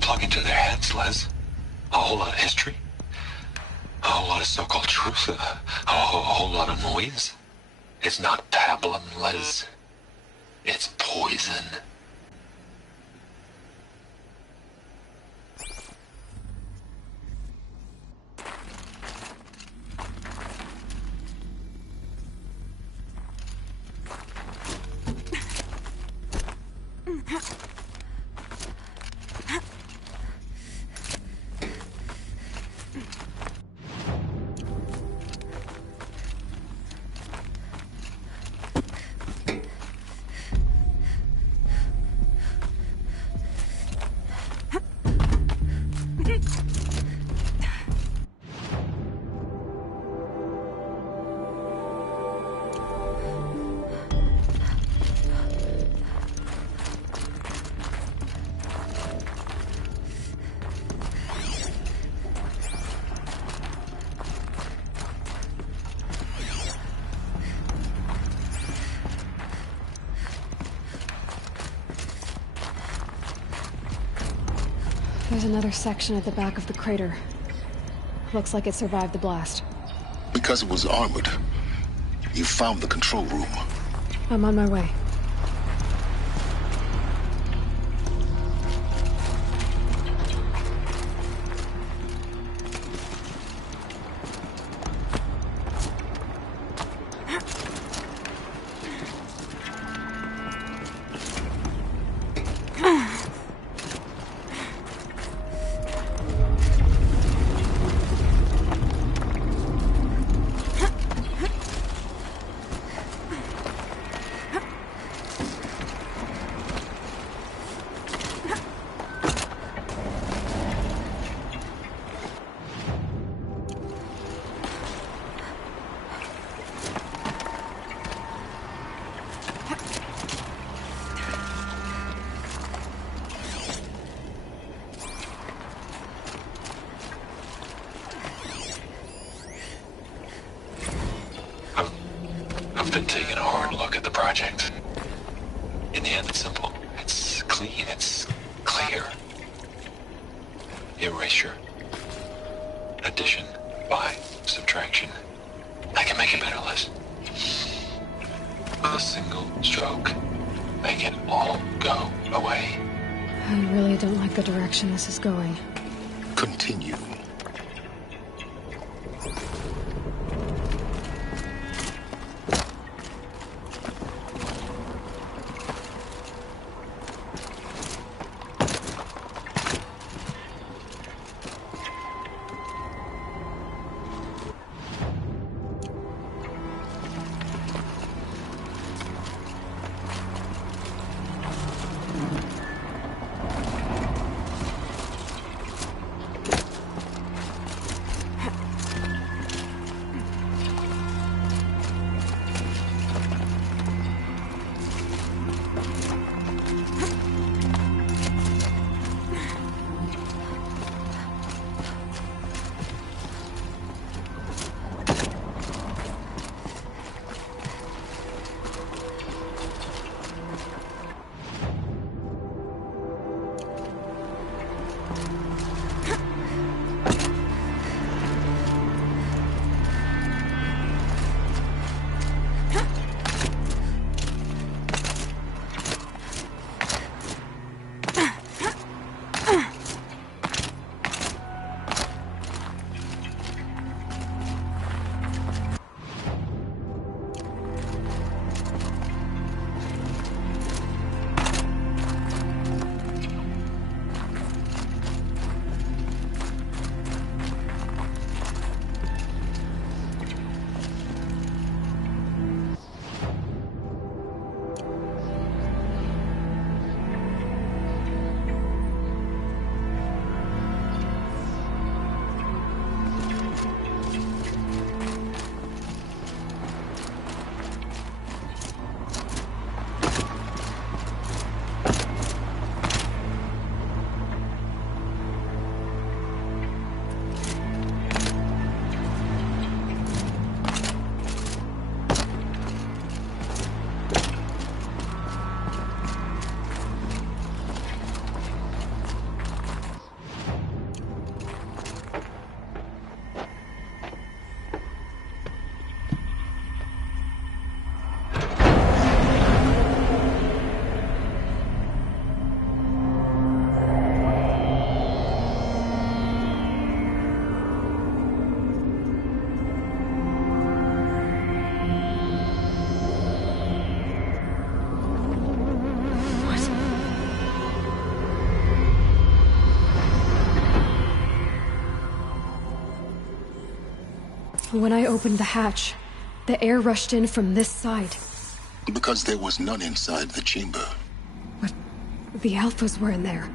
Plug into their heads, Les. A whole lot of history. A whole lot of so-called truth. A whole lot of noise. It's not pablum, Les. It's poison. There's another section at the back of the crater. Looks like it survived the blast. Because it was armored, you found the control room. I'm on my way. I've been taking a hard look at the project. In the end, it's simple. It's clean. It's clear. Erasure. Addition. By. Subtraction. I can make it better, Liz. With a single stroke, make it all go away. I really don't like the direction this is going. Continue. When I opened the hatch, the air rushed in from this side. Because there was none inside the chamber. But the Alphas were in there.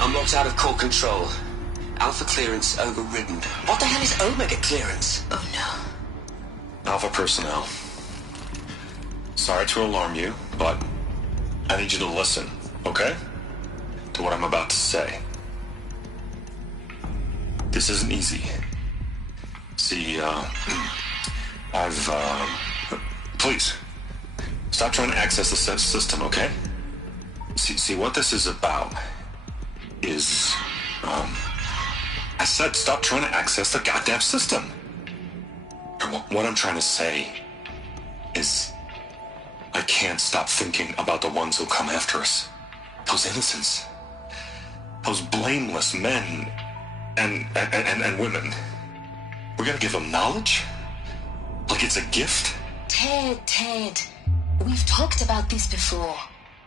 Unlocked out of core control. Alpha clearance overridden. What the hell is Omega clearance? Oh no. Alpha personnel. Sorry to alarm you, but I need you to listen, okay? To what I'm about to say. This isn't easy. See, please, stop trying to access the system, okay? See, what this is about is, I said stop trying to access the goddamn system. What I'm trying to say is, I can't stop thinking about the ones who come after us. Those innocents. Those blameless men and women. We're gonna give them knowledge? Like it's a gift? Ted. We've talked about this before.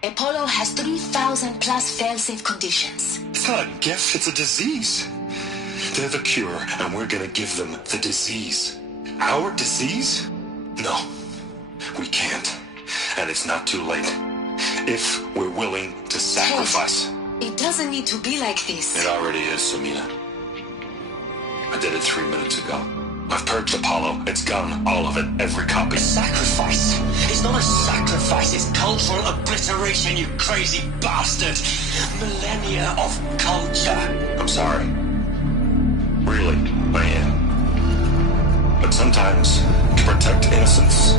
Apollo has 3,000 plus fail-safe conditions. It's not a gift, it's a disease. They're the cure, and we're gonna give them the disease. Our disease? No, we can't. And it's not too late. If we're willing to sacrifice. Ted, it doesn't need to be like this. It already is, Samina. I did it 3 minutes ago. I've purged Apollo. It's gone. All of it. Every copy. A sacrifice? It's not a sacrifice. It's cultural obliteration, you crazy bastard. Millennia of culture. I'm sorry. Really, I am. But sometimes, to protect innocence,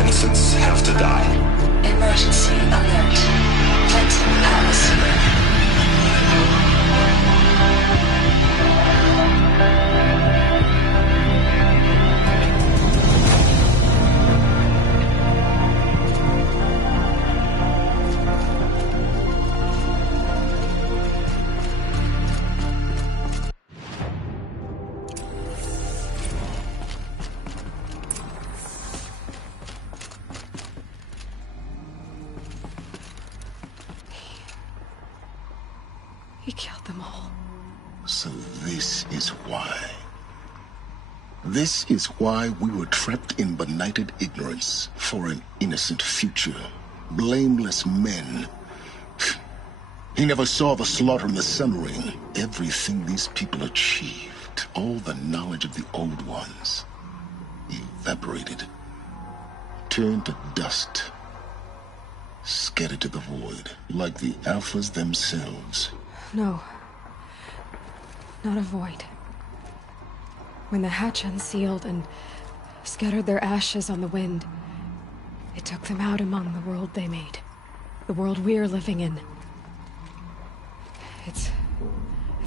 innocents have to die. Emergency alert. Phantom atmosphere. He killed them all. So this is why. This is why we were trapped in benighted ignorance for an innocent future. Blameless men. He never saw the slaughter in the Sun Ring. Everything these people achieved, all the knowledge of the old ones, evaporated, turned to dust, scattered to the void, like the Alphas themselves. No. Not a void. When the hatch unsealed and scattered their ashes on the wind, it took them out among the world they made. The world we're living in. It's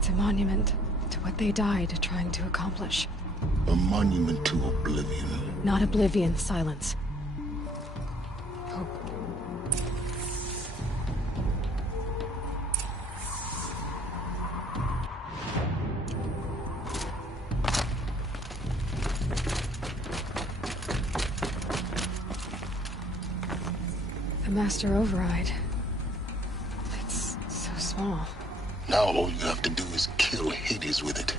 a monument to what they died trying to accomplish. A monument to oblivion. Not oblivion, silence. Hope. The Master Override. It's so small. Now all you have to do is kill Hades with it.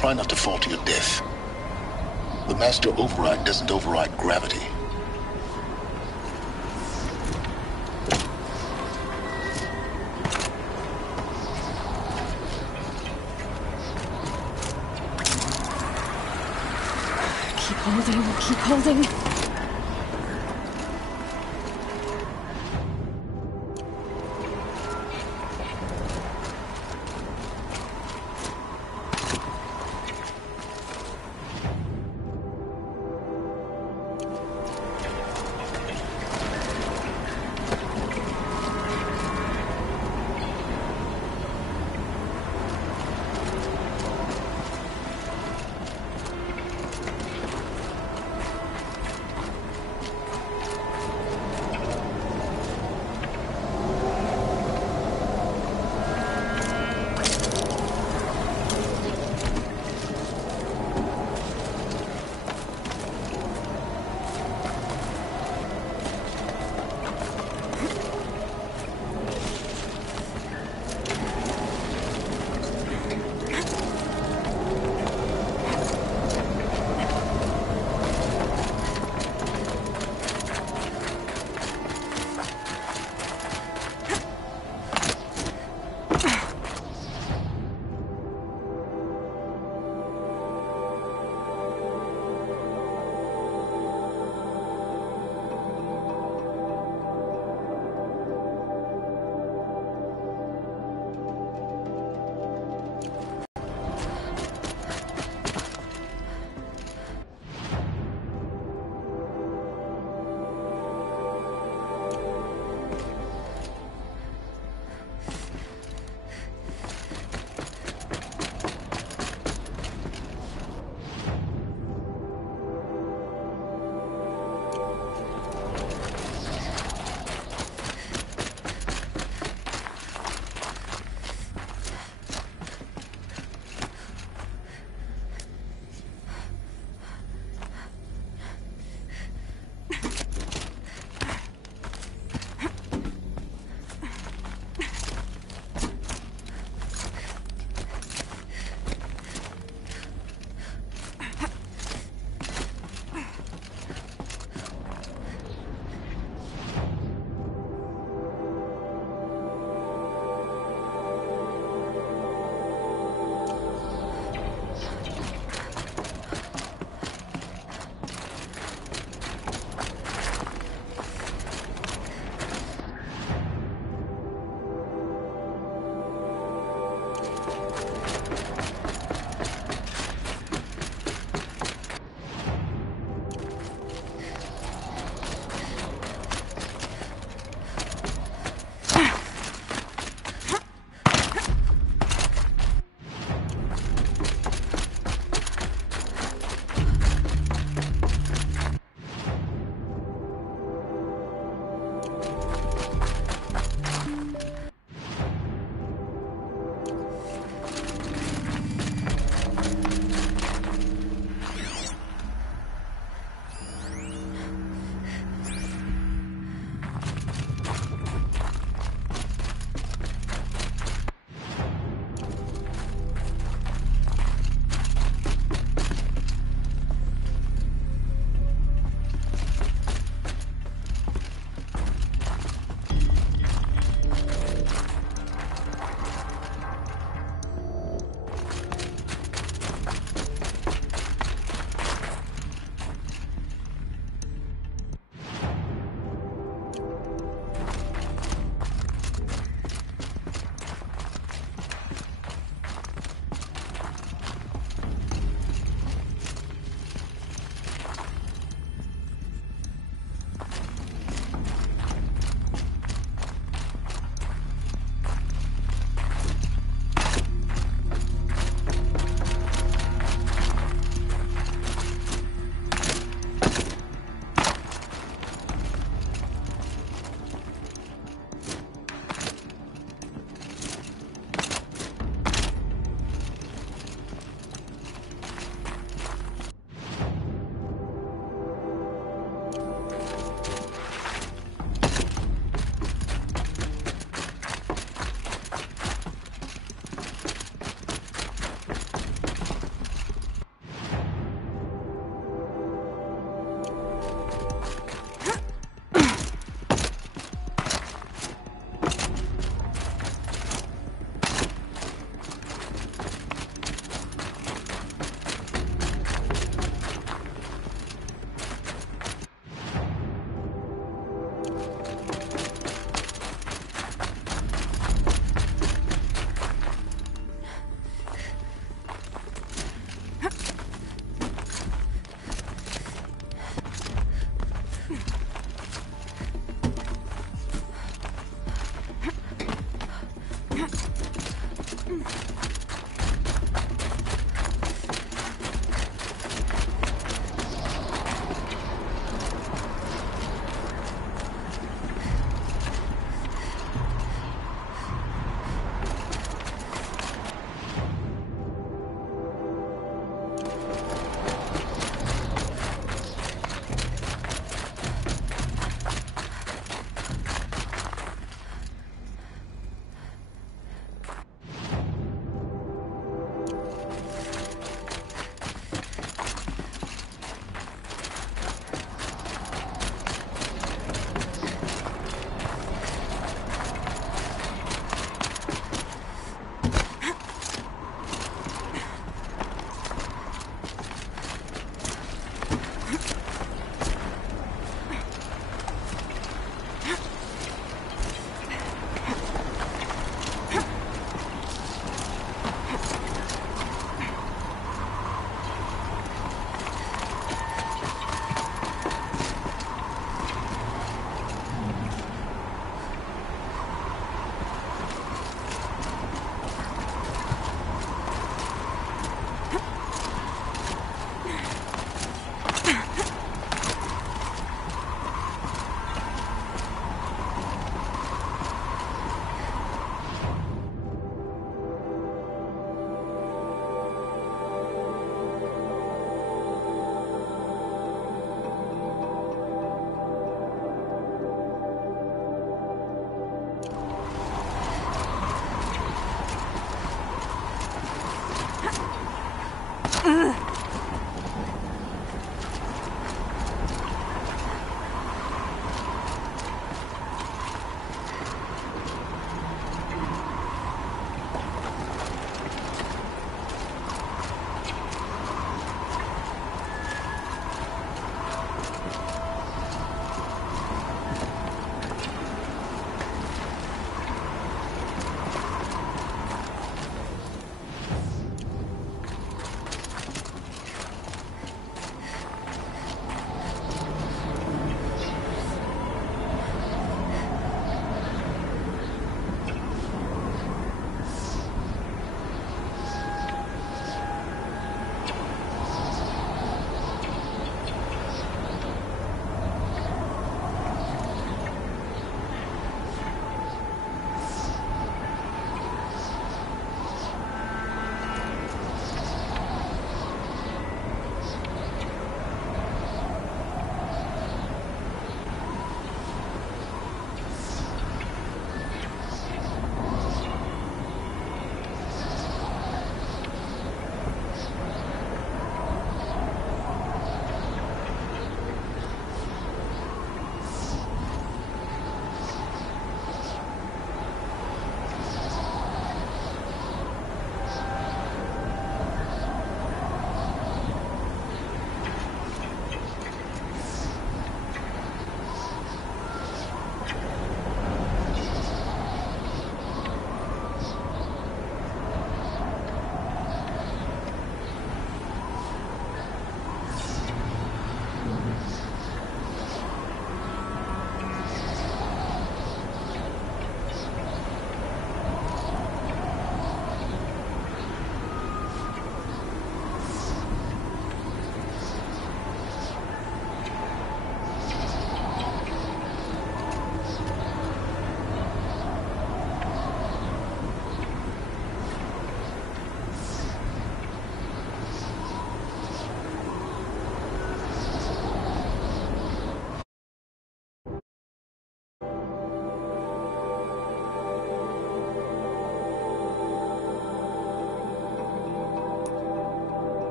Try not to fall to your death. The master override doesn't override gravity. Keep holding, keep holding.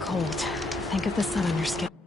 Cold. Think of the sun on your skin.